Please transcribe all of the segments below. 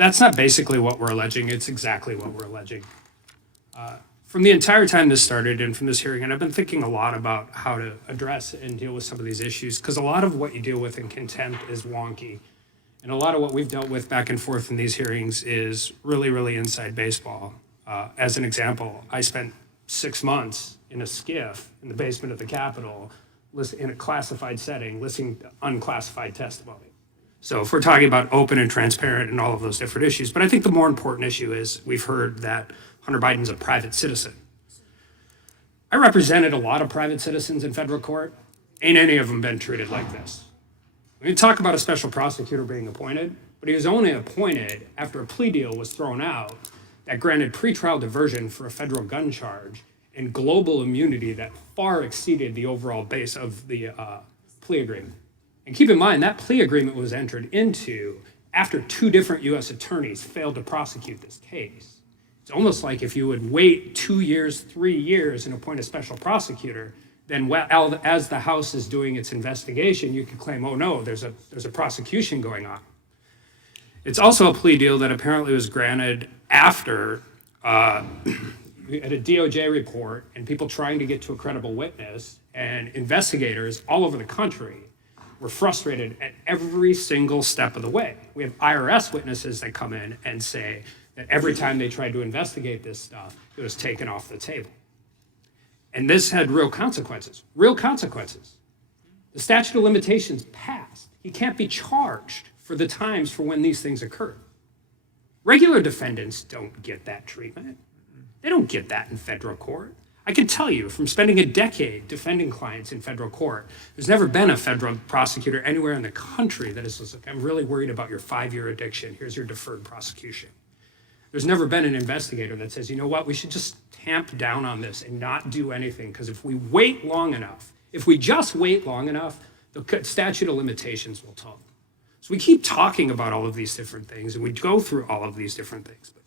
That's not basically what we're alleging. It's exactly what we're alleging. From the entire time this started and from this hearing, and I've been thinking a lot about how to address and deal with some of these issues, because a lot of what you deal with in contempt is wonky. And a lot of what we've dealt with back and forth in these hearings is really, really inside baseball. As an example, I spent 6 months in a skiff in the basement of the Capitol, in a classified setting, listening to unclassified testimony. So if we're talking about open and transparent and all of those different issues, but I think the more important issue is we've heard that Hunter Biden's a private citizen. I represented a lot of private citizens in federal court. Ain't any of them been treated like this. We can talk about a special prosecutor being appointed, but he was only appointed after a plea deal was thrown out that granted pretrial diversion for a federal gun charge and global immunity that far exceeded the overall base of the plea agreement. And keep in mind, that plea agreement was entered into after 2 different U.S. attorneys failed to prosecute this case. It's almost like if you would wait 2 years, 3 years and appoint a special prosecutor, then as the House is doing its investigation, you could claim, oh no, there's a prosecution going on. It's also a plea deal that apparently was granted after we had a DOJ report and people trying to get to a credible witness, and investigators all over the country were frustrated at every single step of the way. We have IRS witnesses that come in and say that every time they tried to investigate this stuff, it was taken off the table. And this had real consequences, real consequences. The statute of limitations passed. He can't be charged for the times for when these things occurred. Regular defendants don't get that treatment. They don't get that in federal court. I can tell you from spending a decade defending clients in federal court, there's never been a federal prosecutor anywhere in the country that is just like, I'm really worried about your 5-year addiction. Here's your deferred prosecution. There's never been an investigator that says, you know what, we should just tamp down on this and not do anything, because if we wait long enough, if we just wait long enough, the statute of limitations will toll. So we keep talking about all of these different things, and we go through all of these different things. But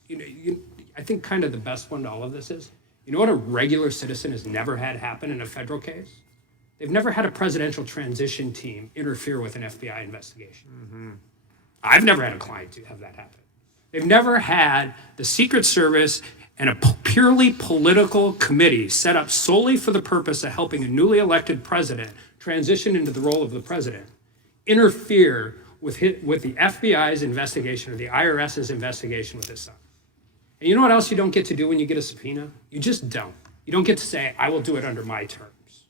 I think kind of the best one to all of this is, you know what a regular citizen has never had happen in a federal case? They've never had a presidential transition team interfere with an FBI investigation. Mm-hmm. I've never had a client to have that happen. They've never had the Secret Service and a purely political committee set up solely for the purpose of helping a newly elected president transition into the role of the president interfere with the FBI's investigation or the IRS's investigation with his son. And you know what else you don't get to do when you get a subpoena? You just don't. You don't get to say, I will do it under my terms,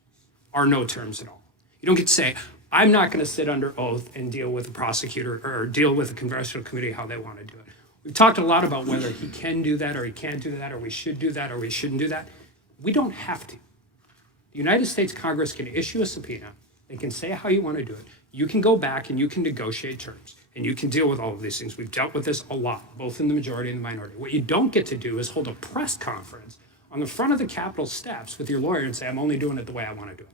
or no terms at all. You don't get to say, I'm not going to sit under oath and deal with the prosecutor or deal with the congressional committee how they want to do it. We've talked a lot about whether he can do that or he can't do that or we should do that or we shouldn't do that. We don't have to. The United States Congress can issue a subpoena. They can say how you want to do it. You can go back and you can negotiate terms and you can deal with all of these things. We've dealt with this a lot, both in the majority and the minority. What you don't get to do is hold a press conference on the front of the Capitol steps with your lawyer and say, I'm only doing it the way I want to do it.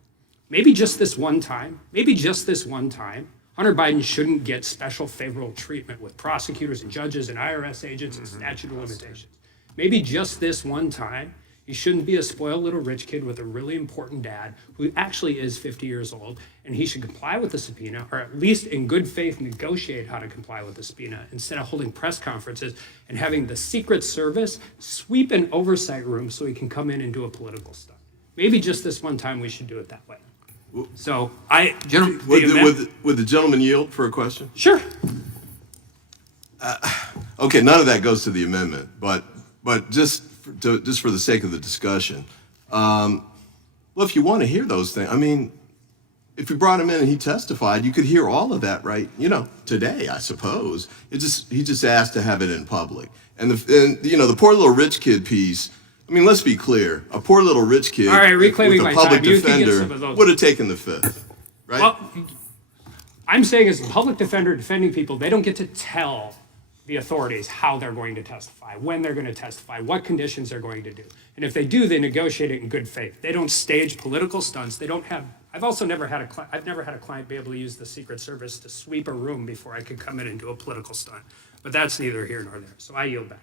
Maybe just this one time, Hunter Biden shouldn't get special favorable treatment with prosecutors and judges and IRS agents and statute of limitations. Maybe just this one time, he shouldn't be a spoiled little rich kid with a really important dad who actually is 50 years old, and he should comply with the subpoena, or at least in good faith negotiate how to comply with the subpoena, instead of holding press conferences and having the Secret Service sweep an oversight room so he can come in and do a political stunt. Maybe just this one time we should do it that way. So would the gentleman yield for a question? Sure. Okay, none of that goes to the amendment, but just for the sake of the discussion, well, if you want to hear those things, I mean, if you brought him in and he testified, you could hear all of that, right? Today, I suppose. He just asked to have it in public, and the poor little rich kid piece. I mean, let's be clear. A poor little rich kid with a public defender would have taken the fifth, right? Well, I'm saying as a public defender defending people, they don't get to tell the authorities how they're going to testify, when they're going to testify, what conditions they're going to do. And if they do, they negotiate it in good faith. They don't stage political stunts. They don't have, I've never had a client be able to use the Secret Service to sweep a room before I could come in and do a political stunt. But that's neither here nor there. So I yield back.